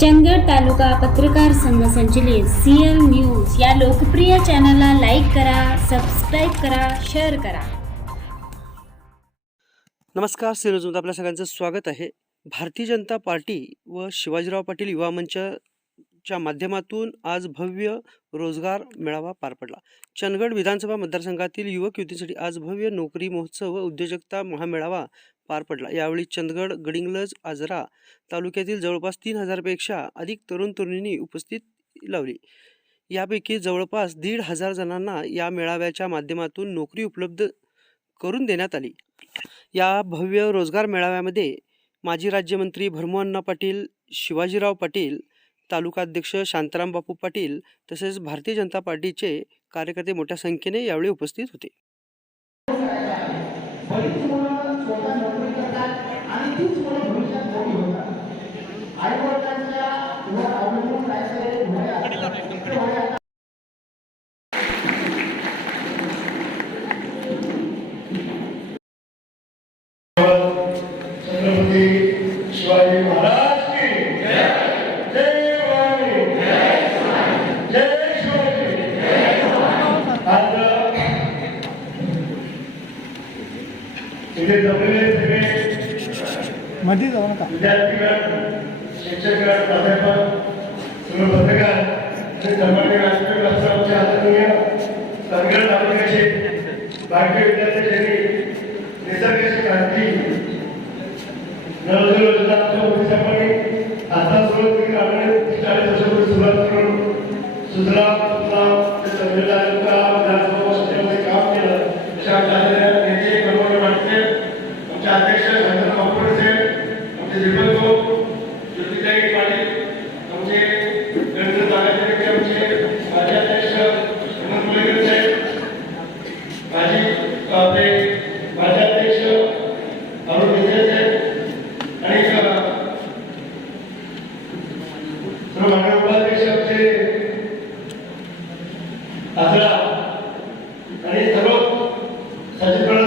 चंदगड तालुका पत्रकार संघ संचलित सीएल न्यूज या लोकप्रिय चॅनलला लाईक करा सबस्क्राईब करा शेअर करा. नमस्कार सिरोजमध्ये आपल्या सगळ्यांचं स्वागत आहे. भारतीय जनता पार्टी व शिवाजीराव पाटील युवा मंचच्या माध्यमातून आज भव्य रोजगार मेळावा पार पडला. चंदगड विधानसभा मतदारसंघातील युवक युतीसाठी आज भव्य नोकरी महोत्सव व उद्योजकता महामेळावा पार पडला. यावेळी चंदगड गडिंगलज आजरा तालुक्यातील जवळपास तीन हजारपेक्षा अधिक तरुण तरुणींनी उपस्थित लावली. यापैकी जवळपास दीड हजार जणांना या मेळाव्याच्या माध्यमातून नोकरी उपलब्ध करून देण्यात आली. या भव्य रोजगार मेळाव्यामध्ये माजी राज्यमंत्री भरमोहन्ना पाटील शिवाजीराव पाटील तालुकाध्यक्ष शांताराम बापू पाटील तसेच भारतीय जनता पार्टीचे कार्यकर्ते मोठ्या संख्येने यावेळी उपस्थित होते. छत्रपती शिवाजी महाराज की जय. भवानी जय शिवाजी. आज इथे जमलेले सगळे मध्ये जाऊ नका. विद्यार्थीगण शिक्षकगण प्राध्यापक पत्रकार आणि धर्माचे राष्ट्रीय राष्ट्राचे आदरणीय तालुक्याचे भारतीय Thank you.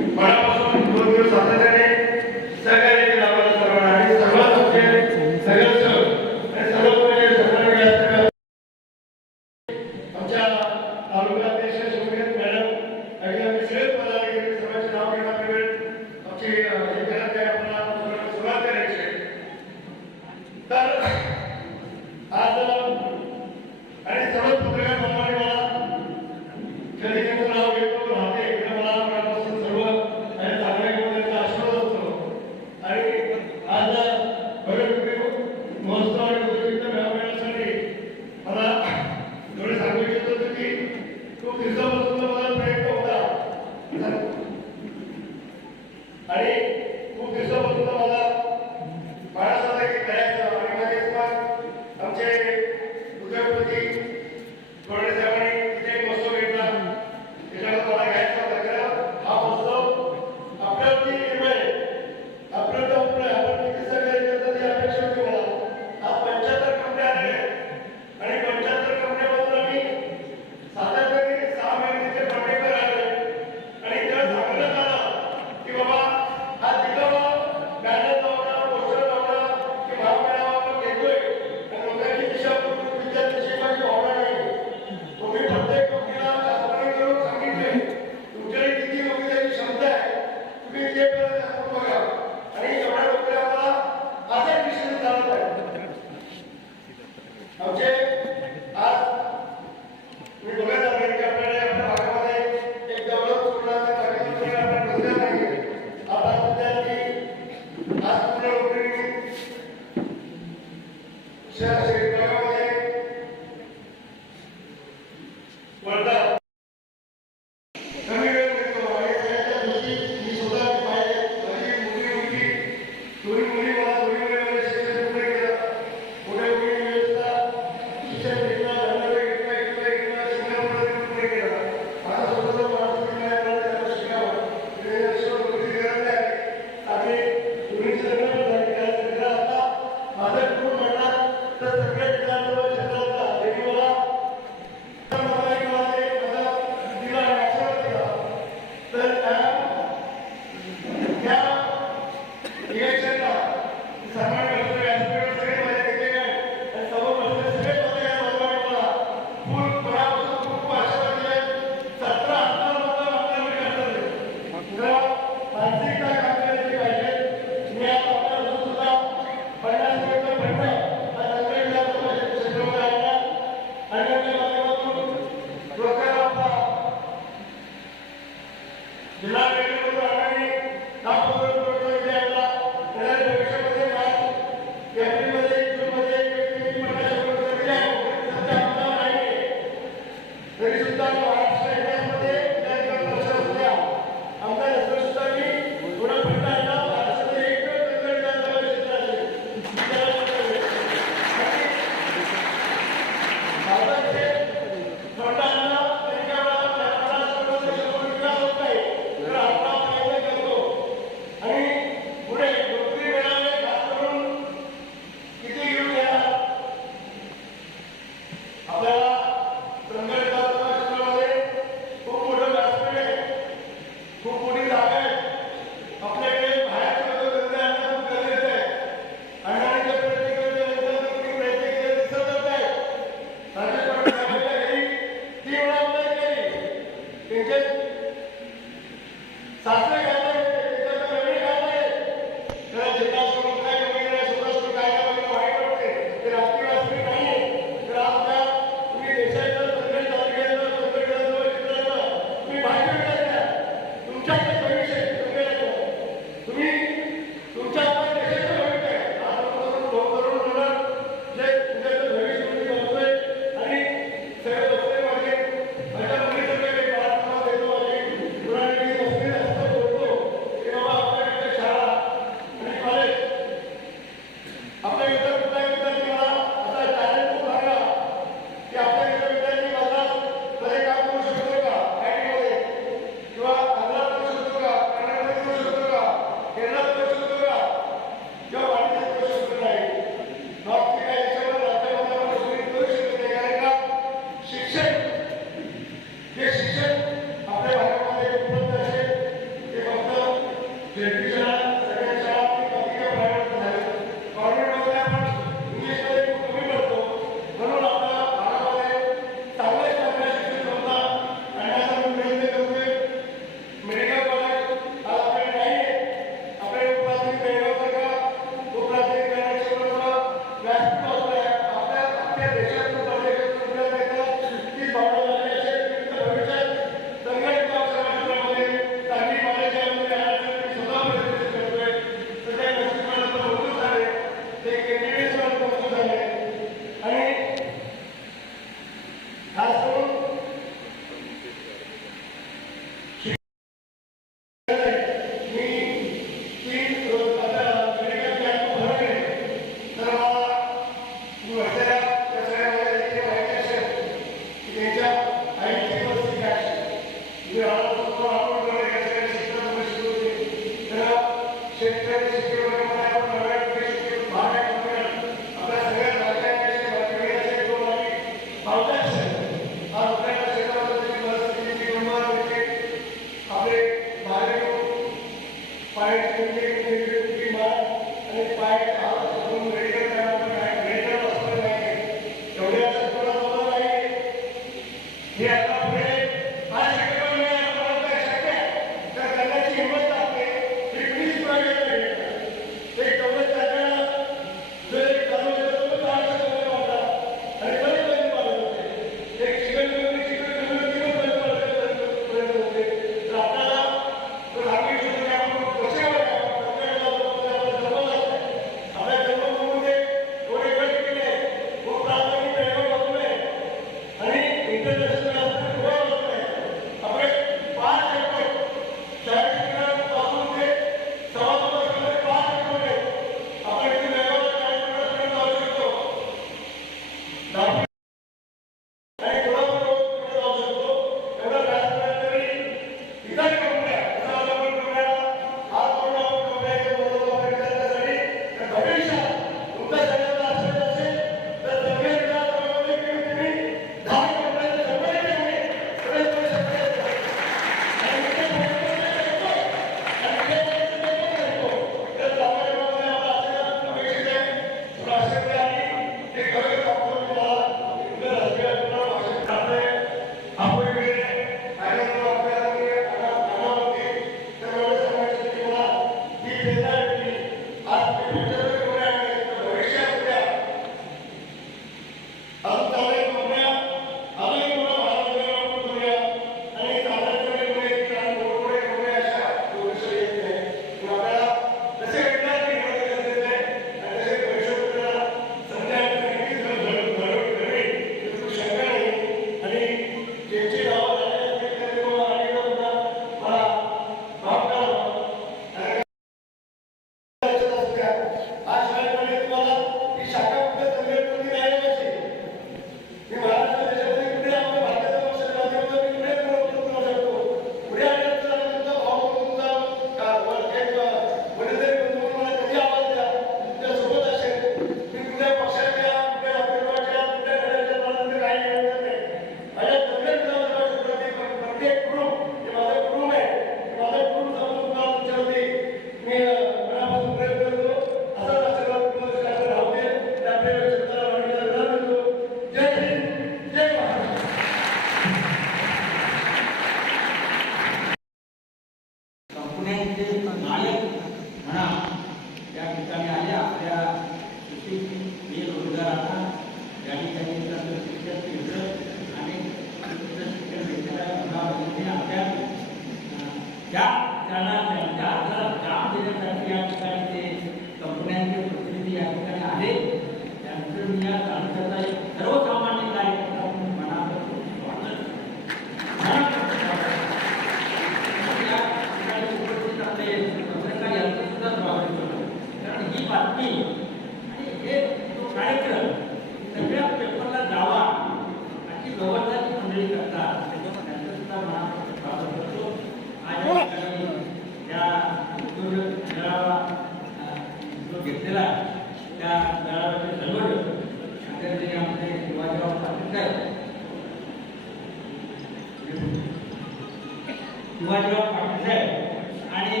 आणि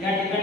या ठिकाणी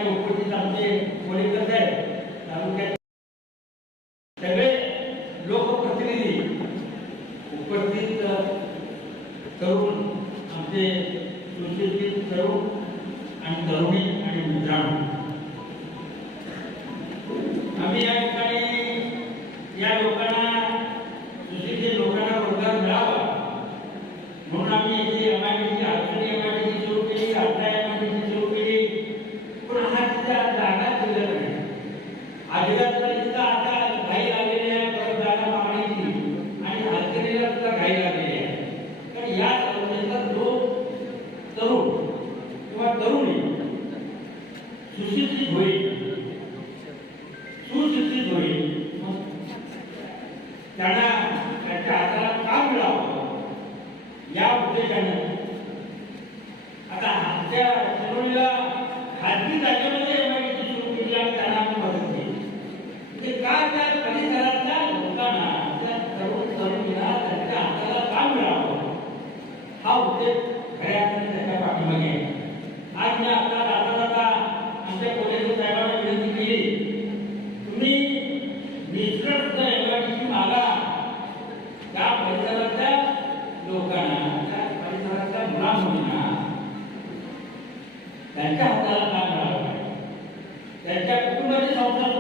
हा उद्देश खऱ्या त्याच्या पाठीमागे आज मी आपला जाता जाता आमच्या कोलेज साहेबांना विनंती केली. तुम्ही निसर्ग एवढी मागा. त्या परिसरातल्या लोकांना त्या परिसरातल्या मुलामुलींना. त्यांच्या हाताला काम करावं त्यांच्या कुटुंबाचे संसार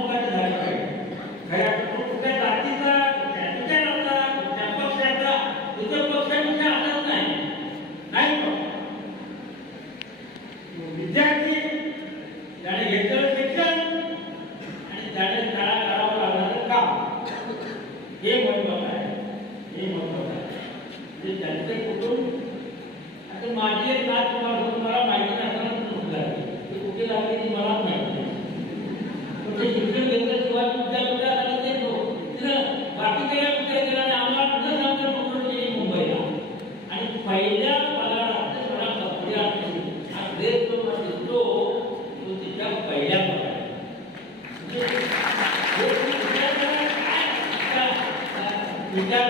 विचार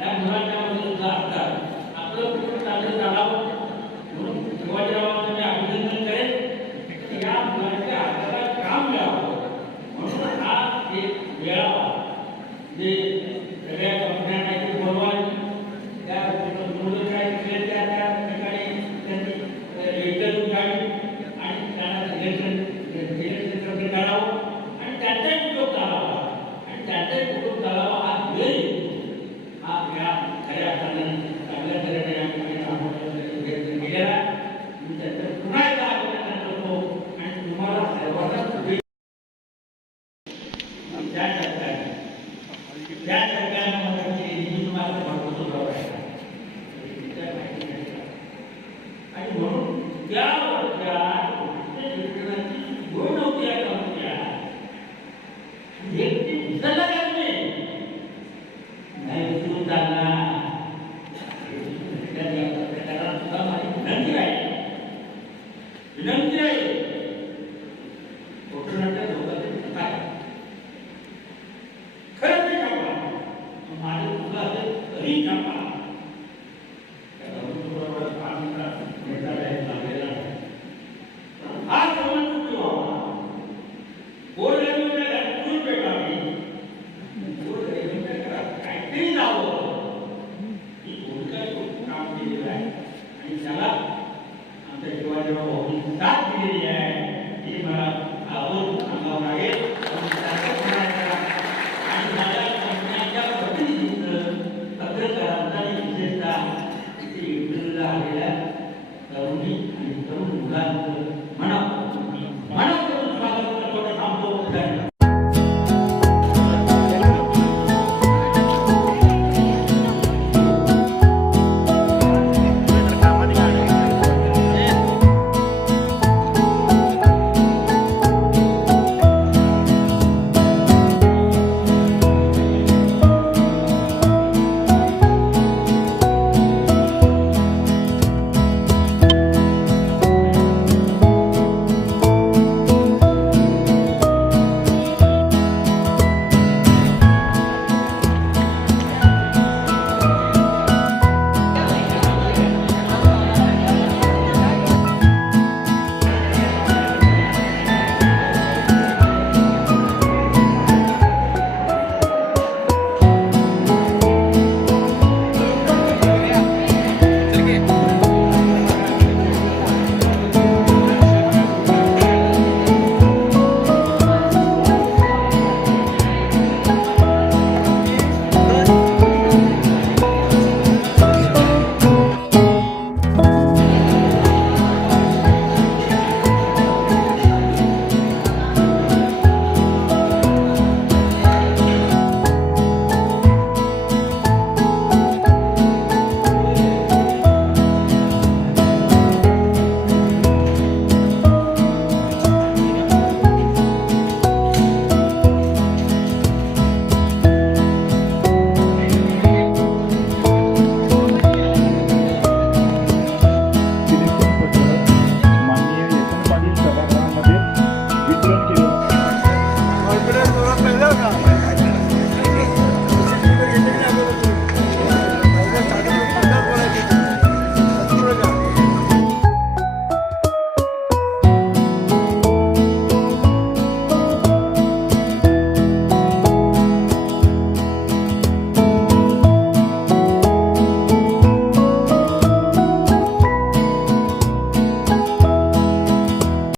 या मुलांच्यामध्ये सुद्धा असतात आपलं पूर्ण चांगलं चालावं म्हणून शिवाजीरावांना मी अभिनंदन करेन. या मुलांच्या काम मिळावं. म्हणून हा एक मेळावा जे